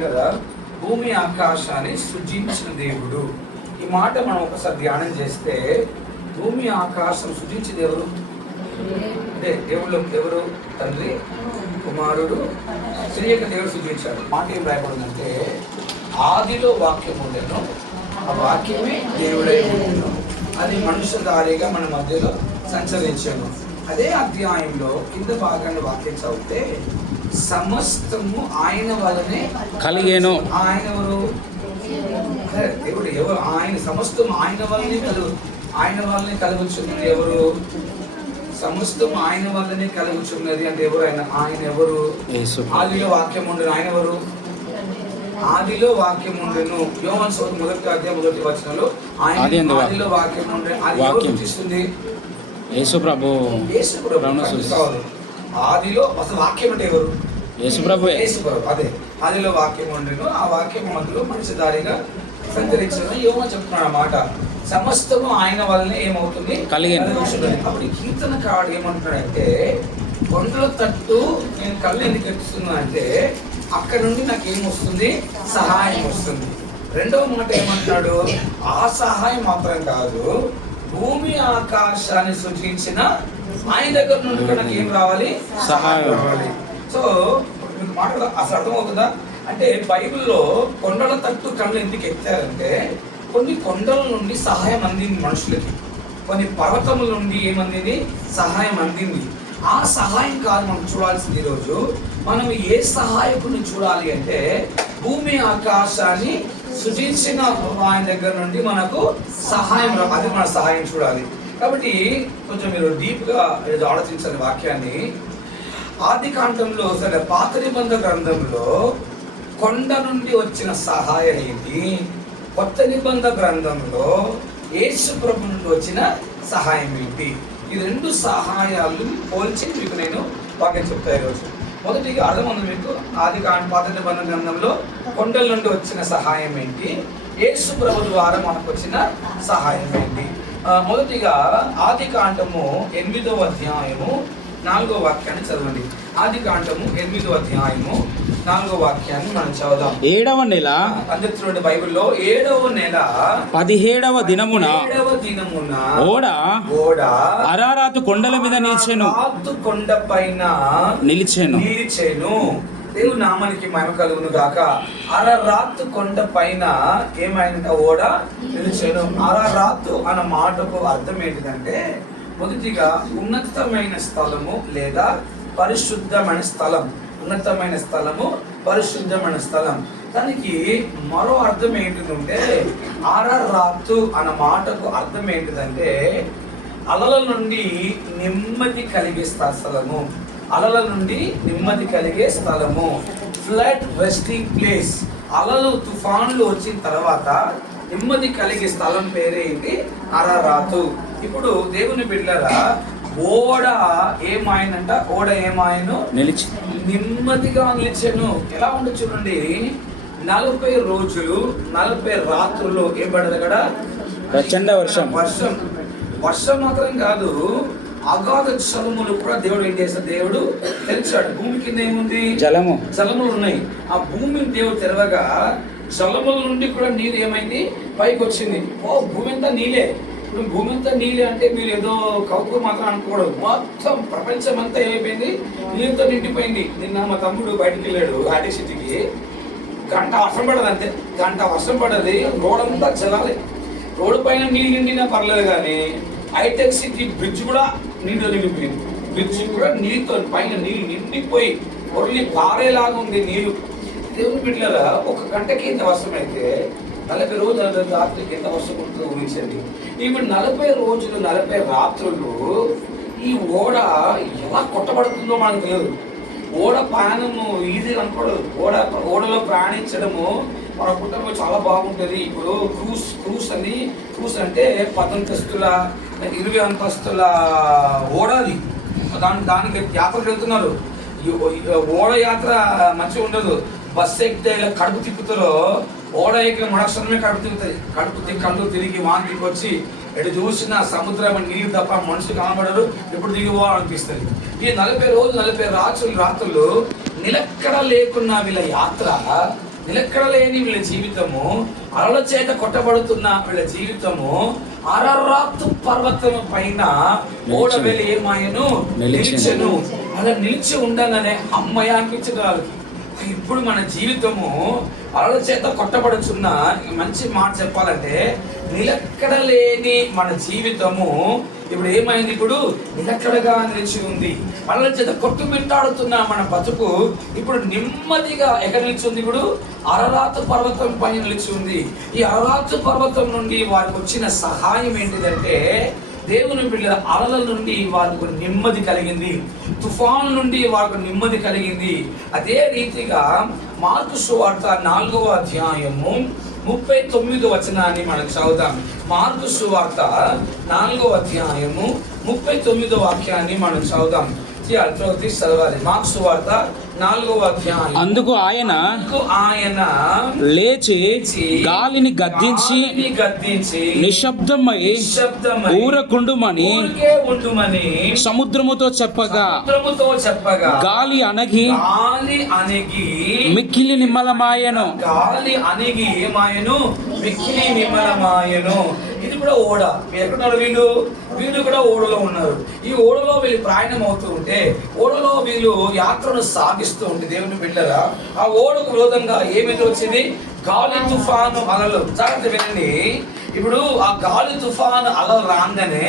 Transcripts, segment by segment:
బిడ్డలారా, భూమి ఆకాశాన్ని సృజించిన దేవుడు. ఈ మాట మనం ఒకసారి ధ్యానం చేస్తే, భూమి ఆకాశం సృజించింది ఎవరు? అంటే దేవుళ్ళు ఎవరు? తండ్రి, కుమారుడు, శ్రీయక దేవుడు సృజించాడు. మాట ఏం రాయబడిందంటే, ఆదిలో వాక్యం ఉండేను, ఆ వాక్యమే దేవుడై ఉండేను, అది మనుష్యధారిగా మన మధ్యలో సంచరించాను. అదే అధ్యాయంలో కింద భాగాన్ని వాక్యం చదివితే, సమస్తము ఆయన వల్లనే కలిగేను. ఆయన ఎవరు? దేవుడు ఎవరు? ఆయన సమస్తం ఆయన వల్లనే ఆయన వల్లనే కలుగుచున్నది ఎవరు? సమస్తం ఆయన వల్లనే కలుగుచున్నది అంటే ఎవరు? ఆయన ఎవరు? ఆదిలో వాక్యం ఉండేను. ఆయన ఎవరు? ఆదిలో వాక్యం ఉండేను. యోహాను సువార్త 1 వచనంలో ఆయన ఆదిలో వాక్యం ఉండేను. అది ఎవరు సూచిస్తుంది? యేసు ప్రభు. ఆదిలో అసలు వాక్యం అంటే ఎవరు? యేసు ప్రభు. అదే ఆదిలో వాక్యం ఉండేను, ఆ వాక్యం మధ్యలో మనిషి దారిగా సంచరించడం యోహాను చెప్తున్నాడు అన్నమాట. సమస్తము ఆయన వల్లనే ఏమవుతుంది? కలిగింది. అప్పుడు కీర్తనకారుడు ఏమంటున్నాడంటే, కొండల తట్టు నేను కళ్ళు ఎందుకు ఎత్తుతున్నా అంటే, అక్కడ నుండి నాకు ఏమొస్తుంది? సహాయం వస్తుంది. రెండవ మాట ఏమంటున్నాడు? ఆ సహాయం మాత్రం కాదు, భూమి ఆకాశాన్ని సృజించిన ఆయన దగ్గర నుండి నాకు ఏం రావాలి? సహాయం రావాలి. సో మీకు మాట అసలు అర్థమవుతుందా? అంటే బైబిల్లో కొండల తట్టు కళ్ళు ఎందుకు ఎత్తారంటే, కొన్ని కొండల నుండి సహాయం అందింది మనుషులకి, కొన్ని పర్వతముల నుండి ఏమందింది? సహాయం అందింది. ఆ సహాయం కాదు మనం చూడాల్సింది. ఈరోజు మనం ఏ సహాయకుని చూడాలి అంటే, భూమి ఆకాశాన్ని సృజించిన ఆయన దగ్గర నుండి మనకు సహాయం, అది మన సహాయం చూడాలి. కాబట్టి కొంచెం మీరు డీప్గా ఏదో ఆలోచించాలి వాక్యాన్ని. ఆది కాండంలో సరే పాత నిబంధన గ్రంథంలో కొండ నుండి వచ్చిన సహాయం ఏంటి? కొత్త నిబంధన గ్రంథంలో యేసు ప్రభు నుండి వచ్చిన సహాయం ఏంటి? ఈ రెండు సహాయాలు పోల్చి మీకు నేను వాక్యం చెప్తా ఈరోజు. మొదటిగా అర్థమవుతుంది మీకు, ఆది పాత నిబంధన గ్రంథంలో కొండల నుండి వచ్చిన సహాయం ఏంటి, యేసు ప్రభు ద్వారా మనకు వచ్చిన సహాయం ఏంటి? మొదటిగా ఆది కాండము 8వ అధ్యాయము 4వ వాక్యాన్ని చదవండి. ఆది కాండము 8వ అధ్యాయము 4వ వాక్యాన్ని మనం చదువుదాం. 7వ నెల అందులో బైబిల్లో 7వ నెల 17వ దినమున ఓడ అరారాతు కొండల మీద నిలిచెను. కొండ పైన నిలిచెను. దేవుని నామానికి మహిమ కలుగును గాక. అరరాతు కొండ పైన ఏమైందంట? ఓడ నిలిచెను. అరరాతు అన్న మాటకు అర్థం ఏంటిదంటే, మొదటిగా ఉన్నతమైన స్థలము లేదా పరిశుద్ధమైన స్థలం. ఉన్నతమైన స్థలము, పరిశుద్ధమైన స్థలం. దానికి మరో అర్థం ఏంటిదంటే, అరరాతు అన్న మాటకు అర్థం ఏంటిదంటే, అలల నుండి నెమ్మది కలిగే స్థలము. అలల నుండి నెమ్మది కలిగే స్థలము, ఫ్లడ్ రెస్టింగ్ ప్లేస్. అలలు తుఫాన్లు వచ్చిన తర్వాత నెమ్మది కలిగే స్థలం పేరేంటి? అరరాతు. ఇప్పుడు దేవుని బిడ్డలారా, ఓడ ఏమాయనంట? ఓడ ఏమాయను? నెమ్మదిగా నిలిచెను. ఎలా ఉండదు చూడండి, 40 రోజులు 40 రాత్రులు ఏం పడదు అక్కడ? ప్రచండ వర్షం. వర్షం మాత్రం కాదు, అగాధ జలములు కూడా దేవుడు ఏం చేస్తాడు? దేవుడు తెరిచాడు. భూమి కింద ఏముంది? జలములు ఉన్నాయి. ఆ భూమిని దేవుడు తెరవగా జలముల నుండి కూడా నీరు ఏమైంది? పైకి వచ్చింది. భూమి అంతా నీళ్ళే. ఇప్పుడు భూమి అంతా నీళ్ళే అంటే మీరు ఏదో కౌకూరు మాత్రం అనుకోకూడదు. మొత్తం ప్రపంచం అంతా ఏమైపోయింది? నీళ్ళతో నిండిపోయింది. నిన్న మా తమ్ముడు బయటకు వెళ్ళాడు ఆర్టీ సిటీకి. గంట వర్షం పడదు, అంతే గంట వర్షం పడది, రోడ్ అంతా జలాలి. రోడ్డు పైన నీళ్ళు నిండినా పర్లేదు, కానీ హైటెక్ సిటీ బ్రిడ్జ్ కూడా నీళ్ళు నిండిపోయింది. బ్రిడ్జ్ కూడా నీళ్ళతో పైన నీళ్ళు నిండిపోయి ఒర్లి పారేలాగా ఉంది నీళ్ళు. దేవుని బిడ్డలారా, 1 గంటకి ఇంత వర్షం అయితే 40 రోజులు రాత్రికి ఎంత వర్షం ఉంటుందో ఊహించండి. ఇప్పుడు 40 రోజులు 40 రాత్రులు ఈ ఓడ ఎలా కొట్టబడుతుందో మనకు తెలియదు. ఓడ ప్రయాణము ఈజీ అనుకోవడం. ఓడలో ప్రయాణించడము మన కుటుంబం చాలా బాగుంటుంది. ఇప్పుడు క్రూస్ అంటే 10 అంతస్తుల 20 అంతస్తుల ఓడ. అది దానికి యాత్రకు వెళ్తున్నారు. ఓడ యాత్ర మంచిగా ఉండదు. బస్సు ఎక్కితే ఇలా కడుపు తిప్పుతారో, ఓడ ఎక్కిన మడక్షణమే కడుపు తిప్పుతుంది. కళ్ళు తిరిగి వాంతికి వచ్చి ఎటు చూసిన సముద్రం నీళ్ళు తప్ప మనుషులు కనబడరు. ఎప్పుడు దిగిపోవాలనిపిస్తుంది. ఈ 40 రోజులు 40 రాత్రులు నిలక్కడ లేకున్న వీళ్ళ యాత్ర నిలకడ లేని వీళ్ళ జీవితము, అలల చేత కొట్టబడుతున్న వీళ్ళ జీవితము అరరాతు పర్వతం పైన ఓడ వెళ్ళి ఏమాయను నిలిచెను. అలా నిలిచి ఉండగానే అమ్మయ్య అనిపించగలరు. ఇప్పుడు మన జీవితము అలల చేత కొట్టబడుచున్న, మంచి మాట చెప్పాలంటే నిలకడ లేని మన జీవితము ఇప్పుడు ఏమైంది? ఇప్పుడు నిలకడగా నిలిచి ఉంది. అలల చేత కొట్టుమిట్టాడుతున్న మన బతుకు ఇప్పుడు నెమ్మదిగా ఎక్కడ నిలిచి ఉంది? ఇప్పుడు అరరాతు పర్వతం పైన నిలిచి ఉంది. ఈ అరరాతు పర్వతం నుండి వారికి వచ్చిన సహాయం ఏంటిదంటే, దేవుని బిడ్డల అలల నుండి వారికి నెమ్మది కలిగింది, తుఫాన్ నుండి వారికి నెమ్మది కలిగింది. అదే రీతిగా మార్కు సువార్త 4వ అధ్యాయము 39వ వచనాన్ని మనం చదువుతాం. మార్కు సువార్త 4వ అధ్యాయము 39వ వాక్యాన్ని మనం చదువుతాం. చదవాలి. మార్కు సువార్త 4వ అధ్యాయం. అందుకు ఆయన లేచి గాలిని గద్దించి నిశ్శబ్దమై ఊరకుండుమని సముద్రముతో చెప్పగా గాలి అణగి మిక్కిలి నిమ్మలమాయెను. మిక్కిలి నిమ్మలమాయెను. ఇది కూడా ఓడ. ఎక్కడున్నారు వీళ్ళు? వీళ్ళు కూడా ఓడలో ఉన్నారు. ఈ ఓడలో వీళ్ళు ప్రయాణం అవుతూ ఉంటే, ఓడలో వీళ్ళు యాత్రను సాగిస్తూ ఉంటే, దేవుని బిడ్డరా, ఆ ఓడకు విరోధంగా ఏమైతే వచ్చింది? గాలి తుఫాను అలలు. జాగ్రత్త వినండి. ఇప్పుడు ఆ గాలి తుఫాను అలలు రాగానే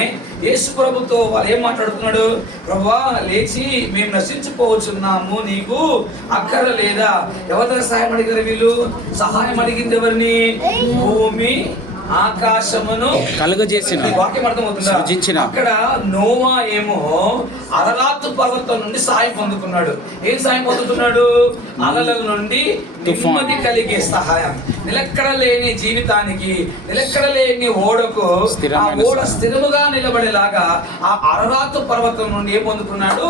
యేసు ప్రభుతో వాళ్ళు ఏం మాట్లాడుతున్నాడు? ప్రభువా, లేచి మేము నశించిపోవచ్చున్నాము, నీకు అక్కర లేదా? ఎవరి దగ్గర సహాయం అడిగారు వీళ్ళు? సహాయం అడిగింది ఎవరిని? భూమి ఆకాశమును కలుగజేసిన, వాక్యం అర్థమవుతుందా? అక్కడ నోవా ఏమో అరరాతు పర్వతం నుండి సాయం పొందుకున్నాడు. ఏం సాయం పొందుతున్నాడు? అలల నుండి నెమ్మది కలిగే సహాయం. నిలకడ లేని జీవితానికి, నిలకడ లేని ఓడకు ఆ ఓడ స్థిరముగా నిలబడేలాగా ఆ అరరాతు పర్వతం నుండి ఏం పొందుకున్నాడు?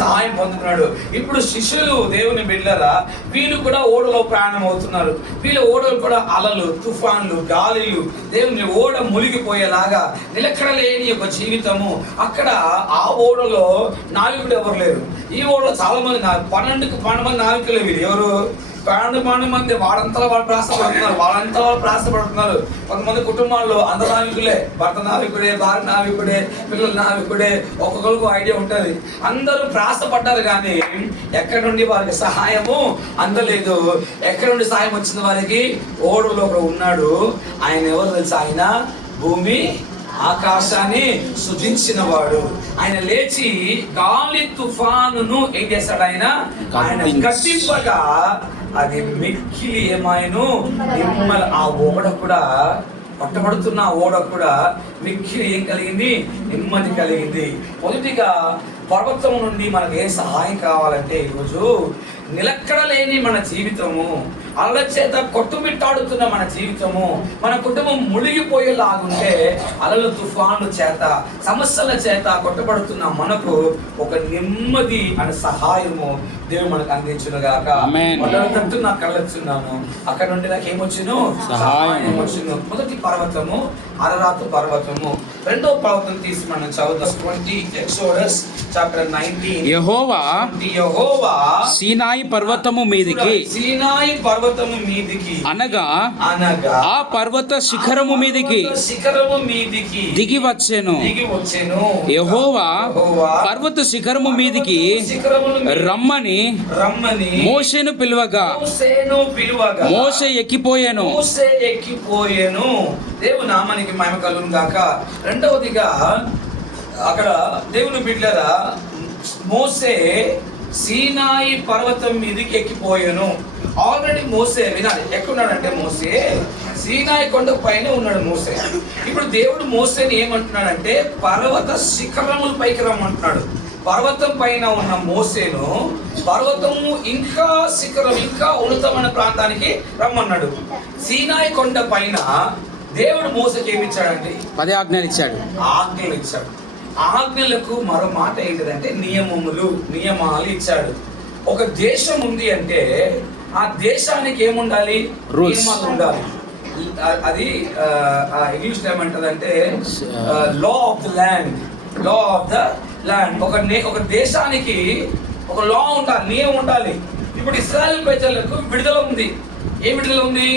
సహాయం పొందుకున్నాడు. ఇప్పుడు శిష్యులు, దేవుని బిడ్డలారా, వీళ్ళు కూడా ఓడలో ప్రయాణం అవుతున్నారు. వీళ్ళ ఓడలు కూడా అలలు, తుఫాన్లు, గాలిలు, దేవుని ఓడ మునిగిపోయేలాగా నిలకడ లేని ఒక జీవితము. అక్కడ ఆ ఓడలో నావికుడు ఎవరు లేరు. ఈ ఓడలో చాలా మంది 12 మంది నావికులు. వీళ్ళు ఎవరు? 12 మంది. వాళ్ళంతా వాళ్ళు ప్రయాసపడుతున్నారు. కొంతమంది కుటుంబాల్లో అందరు నావికులే. భర్త నావికుడే, భార్య నావికుడే, పిల్లల నావికుడే. ఒక్కొక్కరికి ఐడియా ఉంటుంది. అందరూ ప్రయాసపడ్డారు కానీ ఎక్కడి నుండి వారికి సహాయము అందలేదు. ఎక్కడి నుండి సహాయం వచ్చింది వారికి? ఓడలో ఒకడు ఉన్నాడు. ఆయన ఎవరు తెలుసా? ఆయన భూమి ఆకాశాన్ని సృజించిన వాడు. ఆయన లేచి గాలి తుఫానును ఏం చేస్తాడు? ఆయన గట్టింపగా అది మిక్కిలి ఏమాయను నిమ్మల. ఆ ఓడ కూడా పట్టబడుతున్న ఓడ కూడా మిక్కిలి ఏం కలిగింది? నెమ్మది కలిగింది. మొదటిగా పర్వతం నుండి మనకు ఏ సహాయం కావాలంటే, ఈరోజు నిలకడ లేని మన జీవితము, అలల చేత కొట్టుమిట్టాడుతున్న మన జీవితము, మన కుటుంబం మునిగిపోయేలాగుంటే, అలలు తుఫాన్ల చేత, సమస్యల చేత కొట్టబడుతున్న మనకు ఒక నెమ్మది అనే సహాయము దేవుడు మనకు అందించునుగాక. మొదటి నాకు కళ్ళొచ్చున్నాను, అక్కడ నుండి నాకు ఏమొచ్చును? సహాయం వచ్చును. మొదటి పర్వతము అరరాతు పర్వతము. రెండో పర్వతం తీసి మనం చదువుదాం. 20 ఎక్సోడస్ చాప్టర్ 19. యెహోవా సీనాయి పర్వతము మీదికి, సీనాయి పర్వతము మీదికి అనగా ఆ పర్వత శిఖరము మీదికి దిగి వచ్చెను. యెహోవా పర్వత శిఖరము మీదికి రమ్మని మోషేను పిలువగా మోషే ఎక్కిపోయాను. దేవుని నామానికి మహిమ కలుగును గాక. రెండవదిగా అక్కడ దేవుని బిడ్డలారా, మోసే సీనాయి పర్వతం మీదకి ఎక్కిపోయాను. ఆల్రెడీ మోసే, వినాలి, ఎక్కడున్నాడంటే మోసే సీనాయి కొండ పైన ఉన్నాడు మోసే. ఇప్పుడు దేవుడు మోసేని ఏమంటున్నాడంటే పర్వత శిఖరముల పైకి రమ్మంటున్నాడు. పర్వతం పైన ఉన్న మోసేను పర్వతము ఇంకా శిఖరం, ఇంకా ఉన్నతమైన ప్రాంతానికి రమ్మన్నాడు. సీనాయి కొండ పైన దేవుడు మోసకి ఏమిచ్చాడండి? 10 ఆజ్ఞలు ఇచ్చాడు. ఆజ్ఞలు ఇచ్చాడు. ఆజ్ఞలకు మరో మాట ఏంటిదంటే నియమాలు ఇచ్చాడు. ఒక దేశం ఉంది అంటే ఆ దేశానికి ఏముండాలి? నియమాలు ఉండాలి. అది ఇంగ్లీష్ ఏమంటదంటే law of the land. Law of the land. ఒక దేశానికి ఒక లా ఉండాలి, నియమం ఉండాలి. ఇప్పుడు ఇశ్రాయేలు ప్రజలకు విడుదల ఉంది. ఏ విడుదల ఉంది?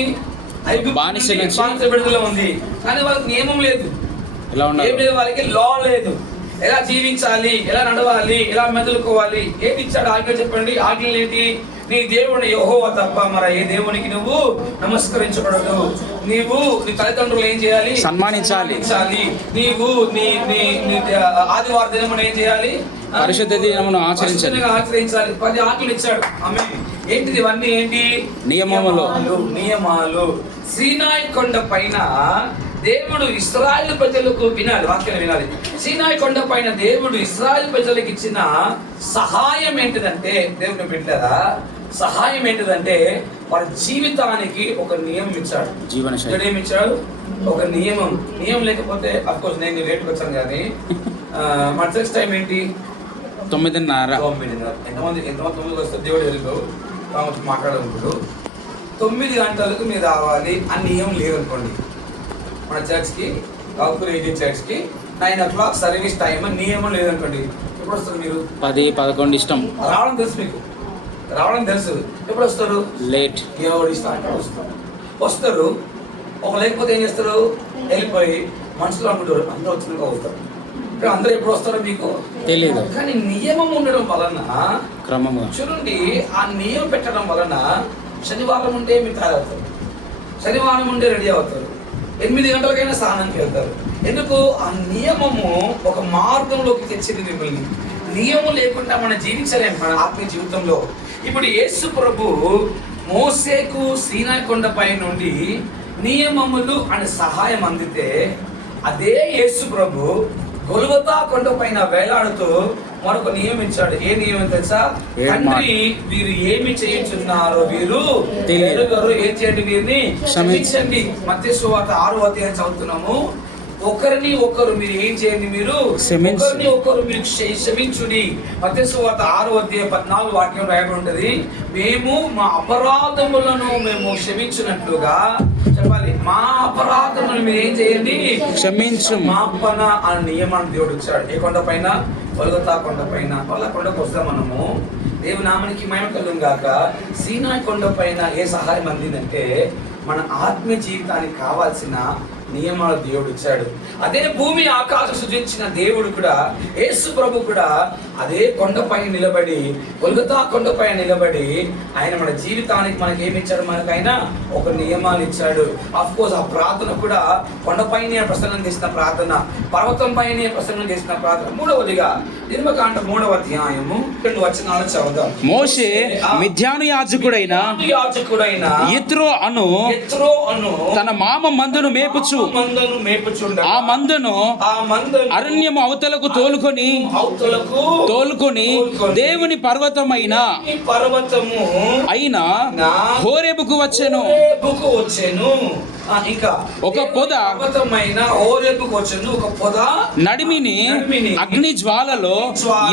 బానిస విడుదల ఉంది. కానీ వాళ్ళకి నియమం లేదు, ఏం లేదు, వాళ్ళకి లా లేదు. ఎలా జీవించాలి, ఎలా నడవాలి, ఎలా మెదులుకోవాలి, ఏమి ఇచ్చాడు ఆజ్ఞ చెప్పండి. ఆజ్ఞలు ఏంటి? నీ దేవుని యెహోవా తప్ప మరి ఏ దేవునికి నువ్వు నమస్కరించకూడదు. నీవు నీ తల్లిదండ్రులు ఏం చేయాలి? సన్మానించాలి. నీవు నీ ఆదివార దినమును ఏం చేయాలి? పరిశుద్ధ దినమును ఆచరించాలి. 10 ఆజ్ఞలు ఇచ్చాడు. ఏంటిది? ఇవన్నీ ఏంటి? నియమాలు. సీనాయి కొండ పైన దేవుడు ఇశ్రాయేలు ప్రజలకు వినాలి, వాక్యాన్ని వినాలి. సీనాయి కొండ పైన దేవుడు ఇశ్రాయేలు ప్రజలకు ఇచ్చిన సహాయం ఏంటిదంటే, దేవుని బిడ్డలారా, సహాయం ఏంటిదంటే వారి జీవితానికి ఒక నియమం ఇచ్చాడు. ఏమి ఇచ్చాడు? ఒక నియమం. నియమం లేకపోతే అఫ్కోర్స్ నేను లేట్కి వచ్చాను, కానీ మన చర్చ్ టైం ఏంటి? 9:30. ఎంతమంది 9 వస్తే దేవుడు వెళ్తూ మాట్లాడాలనుకుంటూ 9 గంటలకు మీరు రావాలి అని నియమం లేదనుకోండి. మన చర్చ్కి, కాకూర్ ఏజీ చర్చ్కి 9 o'clock సర్వీస్ టైం అని నియమం లేదనుకోండి. ఎప్పుడు వస్తారు మీరు? 10-11 ఇష్టం. రావడం తెలుసు, మీకు రావడం తెలుసు. ఎప్పుడు వస్తారు? లేట్. ఎవరు ఇస్తారు? వస్తారు. ఒక లేకపోతే ఏం చేస్తారు? వెళ్ళిపోయి మనుషులు అనుకుంటారు అందరూ వచ్చినాక వస్తారు. అందరూ ఎప్పుడు వస్తారో మీకు తెలియదు. కానీ నియమం ఉండడం వలన, క్రమంగా చూడండి, ఆ నియమం పెట్టడం వలన శనివారం ఉంటే మీరు తయారవుతారు, శనివారం ఉంటే రెడీ అవుతారు, 8 గంటలకైనా స్నానానికి వెళ్తారు. ఎందుకు? ఆ నియమము ఒక మార్గంలోకి తెచ్చింది మిమ్మల్ని. నియమం లేకుండా మనం జీవించలేము మన ఆత్మీయ జీవితంలో. ఇప్పుడు యేసు ప్రభు మోసేకు సీనాయి కొండపై నుండి నియమములు అనే సహాయం అందితే, అదే యేసు ప్రభు గొల్గొతా కొండ పైన వేలాడుతూ మరొక నియమం ఇచ్చాడు. ఏ నియమం తెలుసా? తండ్రి, వీరు ఏమి చేయించున్నారో వీరు ఎరుగరు, ఏం చేయండి, వీరిని క్షమించండి. మత్తయి సువార్త 6వ అధ్యాయం చదువుతున్నాము. ఒకరిని ఒకరు మీరు ఏం చేయండి, మీరు ఒకరిని ఒకరు మీరు క్షమించుడి. మత్తయి సువార్త 6వ అధ్యాయం 14 వాక్యం రాయబడి ఉంటది. మేము మా అపరాధములను మేము క్షమించినట్లుగా, చెప్పాలి, మా అపరాధములను మీరు ఏం చేయండి, క్షమించు. మాపన అనే నియమాన్ని దేవుడు ఇచ్చాడు. ఏ కొండ పైన? గొల్గొతా కొండ పైన. వాళ్ళ కొండకు వస్తాం మనము. దేవుని నామానికి మహిమ కలుగును గాక. సీనాయి కొండ పైన ఏ సహాయం అందిందంటే, మన ఆత్మీయ జీవితానికి కావాల్సిన నియమాలు దేవుడు ఇచ్చాడు. అదే భూమి ఆకాశం సృజించిన దేవుడు కూడా, యేసు ప్రభు కూడా అదే కొండపై నిలబడి, గొల్గొతా కొండపై నిలబడి ఆయన మన జీవితానికి మనకి ఏమి ఇచ్చాడు? మనకైనా ఒక నియమాలు ఇచ్చాడు. ఆఫ్ కోర్స్ ఆ ప్రార్థన కూడా కొండపైనే ప్రసంగం చేసిన ప్రార్థన, పర్వతం పైనే ప్రసంగం చేసిన ప్రార్థన. మూడవదిగా నిర్మకాండ 3వ అధ్యాయము 2 వచనాలు చదువుదాం. మోషే మిద్యాను యాజకుడైన యిత్రో అను తన మామ మందను మేపుచు ఆ మందను అరణ్యము అవతలకు తోలుకొని దేవుని పర్వతమైన అయిన హోరేబుకు వచ్చెను. ఇంకా ఒక పొద నడిమిని అగ్ని జ్వాలలో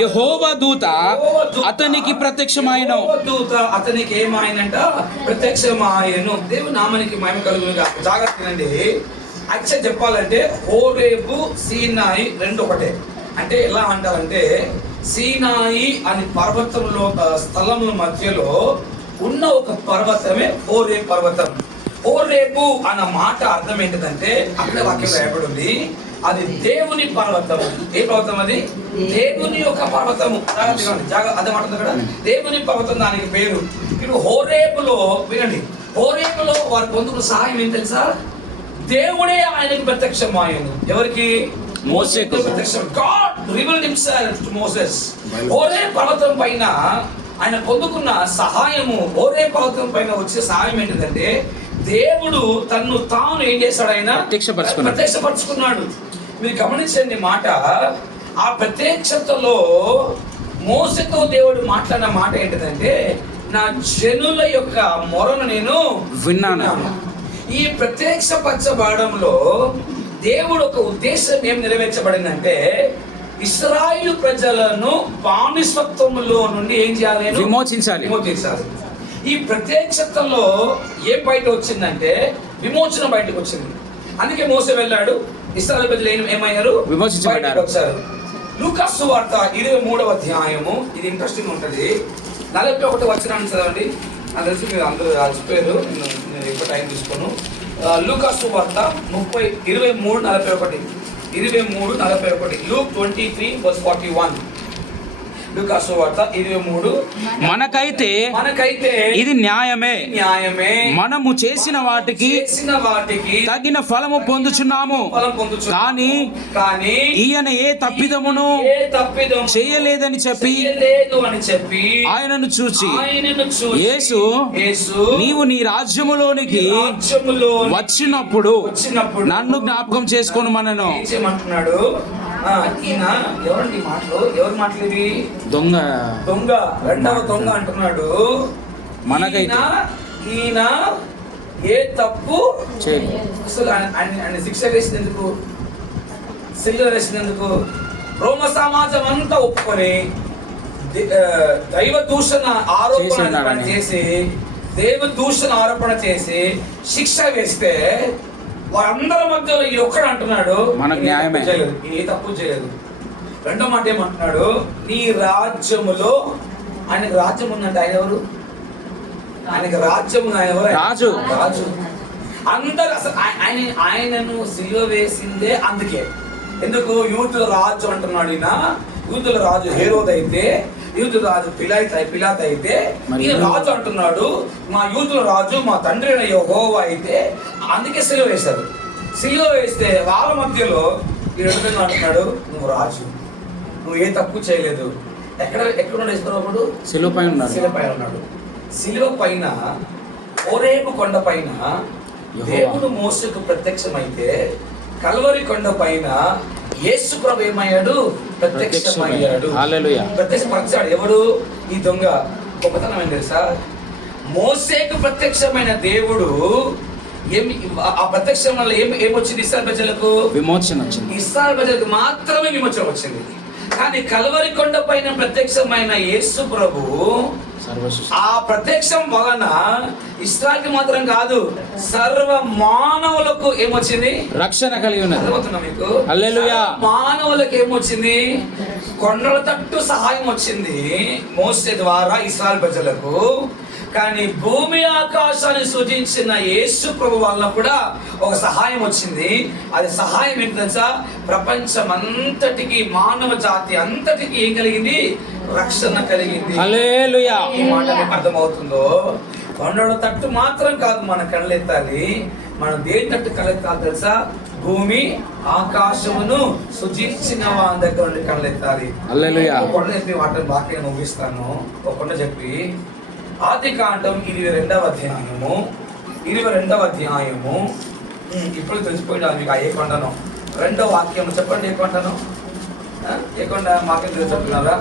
యెహోవా దూత అతనికి ప్రత్యక్షమాయెను. అతనికి ఏమాయనంట? ప్రత్యక్షమాయెను. దేవుని నామానికి మహిమ కలుగునుగా. జాగ్రత్తనండి. యాక్చువల్ చెప్పాలంటే హోరేబు, సీనాయి రెండు ఒకటే. అంటే ఎలా అంటారంటే, సీనాయి అని పర్వతంలో స్థలముల మధ్యలో ఉన్న ఒక పర్వతమే హోరేబు పర్వతం. హోరేబు అన్న మాట అర్థం ఏంటిదంటే, అక్కడ వాక్యం రాయబడి ఉంది, అది దేవుని పర్వతం. ఏ పర్వతం అది? దేవుని యొక్క పర్వతము. అదే మాట కదా, దేవుని పర్వతం దానికి పేరు. ఇప్పుడు హోరేబులో వినండి, హోరేబులో వారు పొందుకున్న సహాయం ఏం తెలుసా? దేవుడే ఆయనకు ప్రత్యక్షమాయను. ఎవరికి? మోసేకు ప్రత్యక్షం. God revealed himself to Moses. Hore పర్వతం పైన ఆయన పొందుకున్న సహాయము, హోరే పర్వతం పైన వచ్చే సహాయం ఏంటంటే, దేవుడు తన్ను తాను ఏం చేశాడు? ఆయన ప్రత్యక్షపరుచుకున్నాడు. మీరు గమనించండి మాట. ఆ ప్రత్యక్షతలో మోసతో దేవుడు మాట్లాడిన మాట ఏంటంటే, నా జనుల యొక్క మొరను నేను విన్నాను. ఈ ప్రత్యక్షపరచబడంలో దేవుడు ఒక ఉద్దేశం ఏం నెరవేర్చబడిందంటే, ఇశ్రాయేలు ప్రజలను బానిసత్వములో నుండి ఏం చేయాలి? విమోచించాలి. ఈ ప్రత్యక్షతలో ఏ బయట వచ్చిందంటే, విమోచన బయటకు వచ్చింది. అందుకే మోసే వెళ్ళాడు, ఇశ్రాయేలు ప్రజలు ఏమయ్యారు? విమోచించబడ్డారు. వచ్చారు. లూకా సువార్త 23వ అధ్యాయము. ఇది ఇంట్రెస్టింగ్ ఉంటది. 41 వచనాన్ని చదవండి. నాకు తెలిసి మీరు అందరూ రాసిపోయారు, నేను ఎక్కువ టైం తీసుకోను. లూకా సువార్త 23:41. 23:41. Luke 23:41. లూకా సువార్త 23. మనకైతే ఇది న్యాయమే, మనము చేసిన వాటికి తగిన ఫలము పొందుచున్నాము. కానీ ఈయన ఏ తప్పిదమును చేయలేదని చెప్పి ఆయనను చూచి యేసు, నీవు నీ రాజ్యములోనికి వచ్చినప్పుడు నన్ను జ్ఞాపకం చేసుకొని మనను. ఈయన ఎవరండి మాటలు? ఎవరు మాటలు ఇవి? దొంగ రెండవ దొంగ అంటున్నాడు. మనకైతే ఈయన ఏ తప్పు అసలు ఆయన శిక్ష వేసినందుకు, సిలువ వేసినందుకు రోమ సమాజం అంతా ఒప్పుకొని దైవ దూషణ ఆరోపణ చేసి శిక్ష వేస్తే వారందరి మధ్యలో ఈ ఒక్కడు అంటున్నాడు మనకు న్యాయమే, ఏ తప్పు చేయలేదు. రెండో మాట ఏమంటున్నాడు? నీ రాజ్యములో. ఆయనకు రాజ్యం ఉందంటే ఆయన ఎవరు? ఆయనకు రాజ్యం ఉంది. ఆయన ఎవరు? రాజు. అందరు అసలు ఆయనను సిలువ వేసిందే అందుకే. ఎందుకు? యూతుల రాజు అంటున్నాడు ఈయన. యూతుల రాజు హేరోద్ అయితే, యూతుల రాజు పిలాతు అయితే, ఈయన రాజు అంటున్నాడు. మా యూతుల రాజు మా తండ్రి అయిన యెహోవా అయితే, అందుకే సిలువ వేశారు. సిలువ వేస్తే వాళ్ళ మధ్యలో ఈ రెండు అంటున్నాడు, నువ్వు రాజు, నువ్వు ఏ తప్పు చేయలేదు. ఎక్కడ వేసుకున్నప్పుడు సిలువ పైన ఉన్నాడు. సిలువ పైన ఓరేపు కొండ పైన దేవుడు మోసకు ప్రత్యక్షమైతే, కల్వరి కొండ పైన యేసు ప్రభు ఏమయ్యాడు? ప్రత్యక్షమయ్యాడు. ప్రత్యక్షపరిచాడు. ఎవరు? ఈ దొంగ. గొప్పతనం ఏం తెలుసా? మోసేకు ప్రత్యక్షమైన దేవుడు ఆ ప్రత్యక్షం వల్ల ఏమొచ్చింది? ఇశ్రాయేలు ప్రజలకు విమోచన వచ్చింది. ఇశ్రాయేలు ప్రజలకు మాత్రమే విమోచన వచ్చింది. కానీ కల్వరి కొండ పైన ప్రత్యక్షమైన యేసు ప్రభు ఆ ప్రత్యక్షం వలన ఇశ్రాయేలుకి మాత్రం కాదు, సర్వ మానవులకు ఏమొచ్చింది? రక్షణ కలిగి ఉన్నది. మీకు హల్లెలూయా. మానవులకు ఏమొచ్చింది? కొండల తట్టు సహాయం వచ్చింది మోసే ద్వారా ఇశ్రాయేలు ప్రజలకు. కానీ భూమి ఆకాశాన్ని సృజించిన యేసు ప్రభు వలన కూడా ఒక సహాయం వచ్చింది. అది సహాయం ఏంటి తెలుసా? ప్రపంచం అంతటికి, మానవ జాతి అంతటికి ఏం కలిగింది? రక్షణ కలిగింది. హల్లెలూయా. ఈ మాట మీకు అర్థమవుతుందో? కొండల తట్టు మాత్రం కాదు మన కళ్ళెత్తాలి. మనం దేని తట్టు కళ్ళెత్తాలి తెలుసా? భూమి ఆకాశమును సృజించిన వాని దగ్గర నుండి కళ్ళెత్తాలి. హల్లెలూయా. కొండ చెప్పి వాటిని బాగా ముగిస్తాను. ఒక కొండ చెప్పి ఆదికాండం 22వ అధ్యాయము. ఇప్పుడు తెలిసిపోయింది మీకు ఏ కొండను. 2వ వాక్యం చెప్పండి. ఏ కొండను? ఏ కొండ? మాకే తెలుసు చెప్తున్నారా?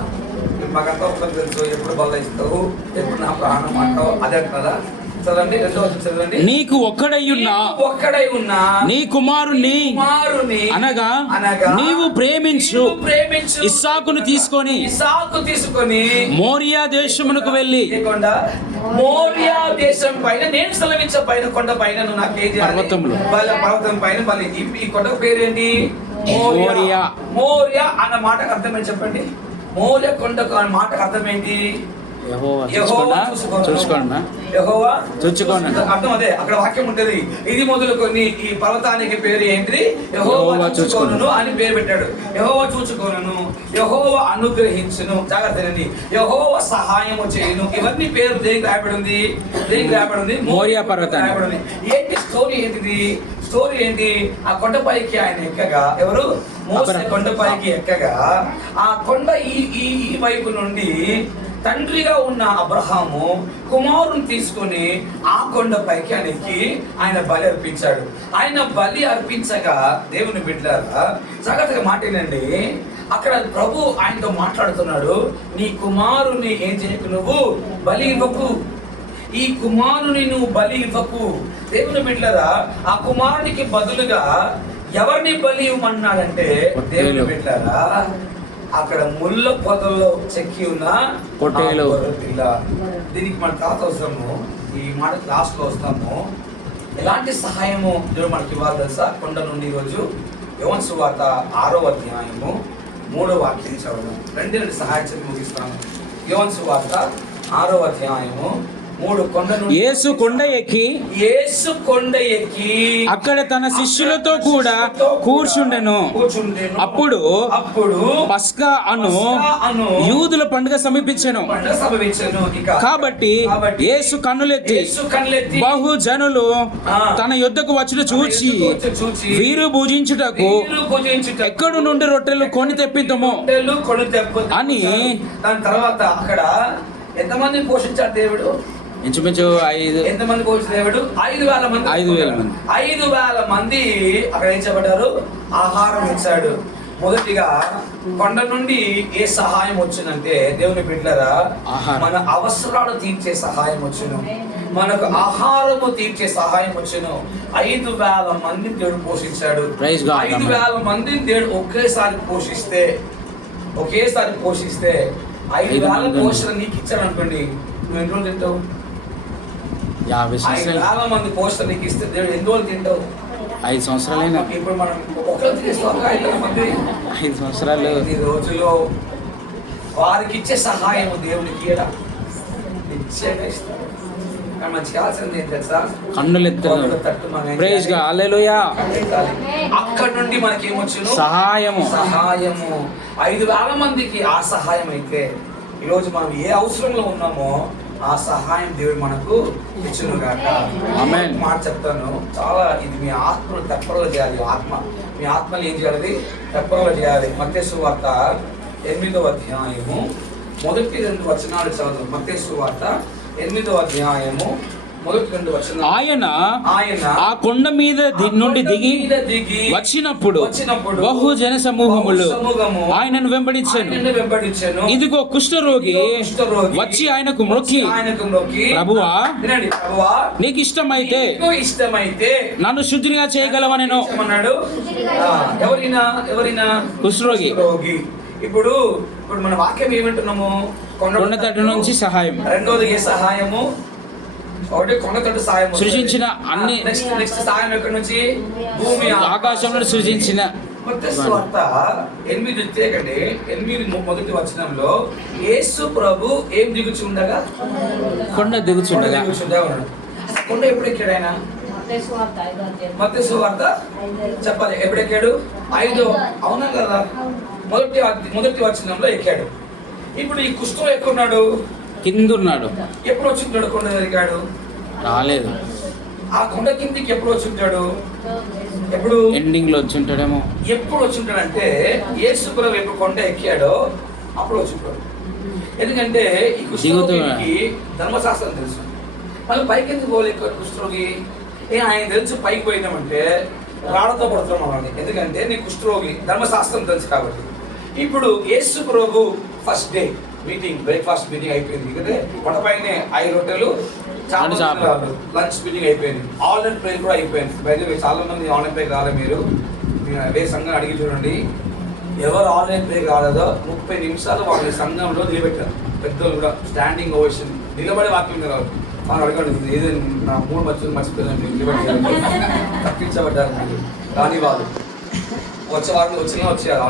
మాకంతా ఒకటి తెలుసు. ఎప్పుడు బల్ల ఇస్తావు, ఎప్పుడు నా ప్రాణం అంటావు, అదే అంటున్నారా? చదవండి. 2వ చదవండి. నీకు ఒక్కడై ఉన్నా నీ కుమారుని అనగా నీవు ప్రేమించు ఇస్సాకును తీసుకొని మోరియా దేశమునకు వెళ్ళి. మోరియా దేశం పైన నేను సెలవించే పైన కొండ పైన నువ్వు నాకేం చేయాలి? పర్వతం పైన. మళ్ళీ ఈ కొండ పేరేంటి? మోరియా అన్న మాటకు అర్థం ఏంటి చెప్పండి? మోరియా కొండకు అన్న మాటకు అర్థం ఏంటి? అర్థం అదే. అక్కడ వాక్యం ఉంటది. ఇది మొదలుకొని ఈ పర్వతానికి పేరు ఏంటి? యెహోవా చూచుకొనును అని పేరు పెట్టాడు. యెహోవా చూచుకొనును, యెహోవా అనుగ్రహించును, జాగ్రత్తనండి, యెహోవా సహాయము చేయును. ఇవన్నీ పేరు దేనికి రాయబడింది? మోరియా పర్వతం రాయబడింది. ఏంటి స్టోరీ? ఏంటిది స్టోరీ? ఏంటి? ఆ కొండపైకి ఆయన ఎక్కగా, ఎవరు? మోసే కొండపైకి ఎక్కగా, ఆ కొండ ఈ వైపు నుండి తండ్రిగా ఉన్న అబ్రహాము కుమారుని తీసుకొని ఆ కొండపైకి ఆయనకి ఆయన బలి అర్పించాడు. ఆయన బలి అర్పించగా దేవుని బిడ్డలారా జాగ్రత్తగా మాట్లాడండి. అక్కడ ప్రభు ఆయనతో మాట్లాడుతున్నాడు. నీ కుమారుని ఏం చేయకు, నువ్వు బలి ఇవ్వకు. ఈ కుమారుని నువ్వు బలి ఇవ్వకు. దేవుని బిడ్డలారా ఆ కుమారునికి బదులుగా ఎవరిని బలి ఇవ్వమన్నాడంటే, దేవుని బిడ్డలారా అక్కడ ముళ్ళ పొదల్లో చెక్కి ఉన్న పొట్టేలు. దీనికి మన తాత అవసరము. ఈ మాట లాస్ట్ లో వస్తాము. ఎలాంటి సహాయము దేవుడు మనకి ఇవ్వాలి తెలుసా? కొండ నుండి ఈరోజు యోహాను సువార్త 6వ అధ్యాయము 3వ వాక్యం చదవడం. రెండు సహాయం చెప్పి ముగిస్తాను. యోహాను సువార్త 6వ అధ్యాయము 3 కొండ నుండి యేసు కొండ ఎక్కి అక్కడ తన శిష్యులతో కూడా కూర్చుండెను. అప్పుడు పస్కా అను యూదుల పండుగ సమీపించెను. కాబట్టి యేసు కన్నులెత్తి బహు జనులు తన యొద్దకు వచ్చుట చూచి వీరు భుజించుటకు ఎక్కడి నుండి రొట్టెలు కొని తెప్పిద్దాము అని. దాని తర్వాత అక్కడ ఎంతమంది పోషించాడు దేవుడు? ఇంచుమించు 5. ఎంతమంది పోషించాడు దేవుడు? 5,000 మంది. 5,000 మంది అక్కడ ఏం చేయబడ్డారు? ఆహారం ఇచ్చాడు. మొదటిగా కొండ నుండి ఏ సహాయం వచ్చిందంటే దేవుని బిడ్డలారా, మన అవసరాలు తీర్చే సహాయం వచ్చును, మనకు ఆహారము తీర్చే సహాయం వచ్చును. 5,000 మందిని దేవుడు పోషించాడు. 5,000 మందిని దేవుడు ఒకేసారి పోషిస్తే 5,000 పోషణ నీకు ఇచ్చాడు అనుకోండి, నువ్వు ఎన్ని రోజులు తింటావు? 5,000 మంది పోషణ నీకు ఇస్తే దేవుడు ఎన్ని రోజులు తింటావు? 5 సంవత్సరాలైనా. ఇప్పుడు మనం ఒకరు తీసుకోక 5,000 మంది 5 సంవత్సరాలు ఈ రోజులో వారికి ఇచ్చే సహాయం దేవునికి ఇయ్యడా? నిశ్చయంగా ఇస్తాడు. కానీ మనం చేయాల్సింది ఏం తెలుసా? కన్నులెత్తు. ప్రైజ్ గాడ్, హల్లెలూయా. అక్కడ నుండి మనకి ఏమొచ్చును? సహాయము. 5,000 మందికి ఆ సహాయం అయితే ఈరోజు మనం ఏ అవసరంలో ఉన్నామో ఆ సహాయం దేవుడు మనకు ఇచ్చును గాక. ఆమేన్. మాట చెప్తాను, చాలా ఇది మీ ఆత్మను తెప్పరలు చేయాలి. మీ ఆత్మలు ఏం చేయాలి? తెప్పరలు చేయాలి. మత్తయి సువార్త 8వ అధ్యాయము 1-2 వచనాలు చదువు. మత్తయి సువార్త 8వ అధ్యాయము 1-2 వచనాలు. ఆయన ఆ కొండ మీద నుండి దిగి వచ్చినప్పుడు బహు జన సమూహములు ఆయనను వెంబడించెను. ఇదిగో కుష్ఠరోగి వచ్చి ఆయనకు మొక్కి, ప్రభువా, నీకు ఇష్టమైతే నన్ను శుద్ధిగా చేయగలవనెను. ఎవరైనా కుష్ఠరోగి. ఇప్పుడు మన వాక్యం ఏమంటున్నాము? కొండ తట్టు నుంచి సహాయం. రెండోది ఏ సహాయము? ఒకటి కొండ తట్టు సహాయం, సృజించిన అన్ని. నెక్స్ట్ సహాయం ఎక్కడి నుంచి? భూమి ఆకాశంలో సృజించిన. మత్తయి సువార్త 8 మొదటి వచనంలో యేసు ప్రభు ఏం దిగుచుండగా? కొండ దిగుచుండగా. కొండ ఎప్పుడు ఎక్కాడు ఆయన? మత్తయి సువార్త చెప్పాలి, ఎప్పుడు ఎక్కాడు? 5. అవునా కదా? మొదటి వచనంలో ఎక్కాడు. ఇప్పుడు ఈ కుష్ఠం ఎక్కడున్నాడు? కింద ఉన్నాడు. ఎప్పుడు వచ్చింటాడు? కొండ ఎక్కాడు, రాలేదు. ఆ కొండ కిందికి ఎప్పుడు వచ్చింటాడు? ఎప్పుడు? ఎండింగ్ లో వచ్చింటాడేమో. ఎప్పుడు వచ్చింటాడంటే యేసు ప్రభు ఎప్పుడు కొండ ఎక్కాడో అప్పుడు వచ్చింటాడు. ఎందుకంటే ఈ కుష్ఠరోగికి ధర్మశాస్త్రం తెలుసు. మళ్ళీ పైకి ఎందుకు పోలేక కుష్ఠరోగి? ఆయన తెలుసు పైకి పోయినామంటే రాళ్లతో పడుతున్నాం అన్నది. ఎందుకంటే నీ కుష్ఠరోగి ధర్మశాస్త్రం తెలుసు కాబట్టి. ఇప్పుడు యేసు ప్రభు first day meeting, breakfast meeting అయిపోయింది కదా, కొండపైనే 5 రొట్టెలు, లంచ్ మీటింగ్ అయిపోయింది. ఆన్లైన్ ప్రేయర్ కూడా అయిపోయింది. బయట చాలా మంది ఆన్లైన్ ప్రేయర్ రాలేదు. మీరు వేరే సంఘం అడిగి చూడండి, ఎవరు ఆన్లైన్ ప్రేయర్ రాలేదో 30 నిమిషాలు వాళ్ళ సంఘంలో నిలబెట్టారు. పెద్దోళ్ళు కూడా స్టాండింగ్ ఓవేషన్, నిలబడే వాక్యం రాదు. మనం అడగండి, ఏదైనా నా 3 మర్చిపోయిందంటే నిలబెట్టారు, తప్పించబడ్డారు. మీరు రాని వాళ్ళు వచ్చే వారిలో వచ్చారు.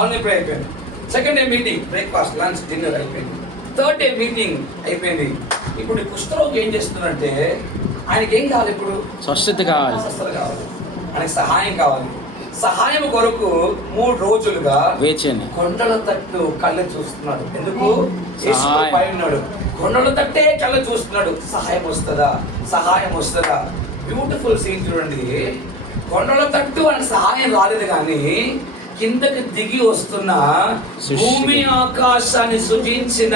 ఆన్లైన్ ప్రేయర్ అయిపోయింది. Second day meeting, breakfast, lunch, dinner అయిపోయింది. థర్డ్ డే మీటింగ్ అయిపోయింది. ఇప్పుడు కుష్ఠరోగి ఏం చేస్తున్నారంటే ఆయనకి ఏం కావాలి? ఇప్పుడు స్వస్థత కావాలి. ఆయనకి సహాయం కావాలి. సహాయం కొరకు 3 రోజులుగా వేచని కొండల తట్టు కళ్ళు చూస్తున్నాడు. ఎందుకు? ఉన్నాడు, కొండల తట్టే కళ్ళు చూస్తున్నాడు. సహాయం వస్తుందా? బ్యూటిఫుల్ సీన్ చూడండి. కొండల తట్టు ఆయన సహాయం రాలేదు, కానీ కిందకి దిగి వస్తున్న భూమి ఆకాశాన్ని సృజించిన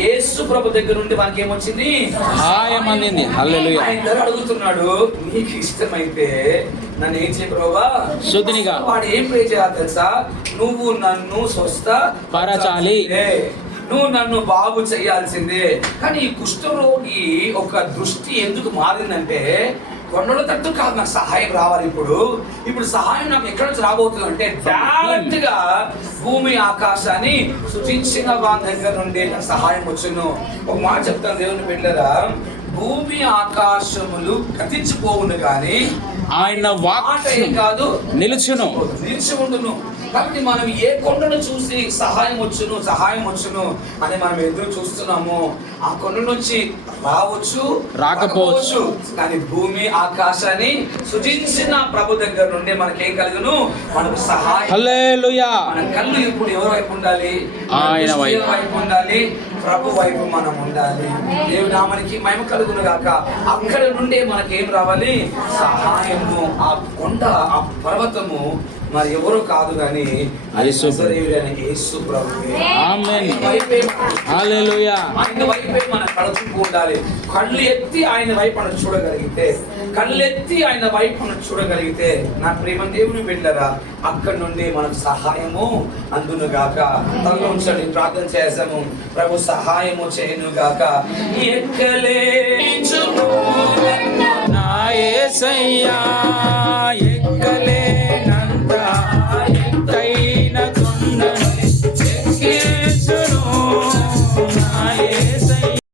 యేసు ప్రభు దగ్గర నుండి మనకి ఏమొచ్చింది? సహాయం అందింది. హల్లెలూయా. ఆయన అడుగుతున్నాడు, నీకు ఇష్టమైతే నన్ను ఏం చేయ ప్రభువా? శుద్ధినిగా. వాడు ఏం ప్రే చేయాలి తెలుసా? నువ్వు నన్ను స్వస్థపరచాలి, నువ్వు నన్ను బాగు చేయాల్సిందే. కానీ ఈ కుష్ఠరోగి ఒక దృష్టి ఎందుకు మారిందంటే, కొండల తట్టు కాదు నాకు సహాయం రావాలి. ఇప్పుడు సహాయం నాకు ఎక్కడ నుంచి రాబోతుంది అంటే డైరెక్ట్ గా భూమి ఆకాశాన్ని సృజించిన వారి దగ్గర నుండి నాకు సహాయం వచ్చును. ఒక మాట చెప్తాను దేవుని బిడ్డలారా, భూమి ఆకాశములు గతించిపోవును కానీ ఆయన వాక్యం కాదు, నిలిచి ఉండును. కాబట్టి మనం ఏ కొండను చూసి సహాయం వచ్చును అని మనం ఎదురు చూస్తున్నాము, ఆ కొండ నుంచి రాకపోవచ్చు, కానీ భూమి ఆకాశాన్ని సృజించిన ప్రభు దగ్గర నుండి మనకేం కలుగును? మనకు సహాయం. హల్లెలూయా. మన కళ్ళు ఇప్పుడు ఎవరి వైపు ఉండాలి? ఆయన వైపు ఉండాలి, ప్రభు వైపు మనం ఉండాలి. దేవుని నామానికి మహిమ కలుగును గాక. అక్కడ నుండే మనకేం రావాలి? సహాయము. ఆ కొండ, ఆ పర్వతము మరి ఎవరు కాదు కానీ యేసు ప్రభువే. ఆమేన్. హల్లెలూయా. ఆయన వైపే మన కడుపు ఉండాలి. కళ్ళు ఎత్తి ఆయన వైపు మనం చూడగలిగితే నా ప్రేమ దేవుని బిడ్డలారా, అక్కడ నుండి మనకు సహాయము అందును గాక. తలలో ఉంచండి, ప్రార్థన చేసాము. ప్రభు సహాయము చేయను గాక. ఎక్కలేచును నా యేసయ్యా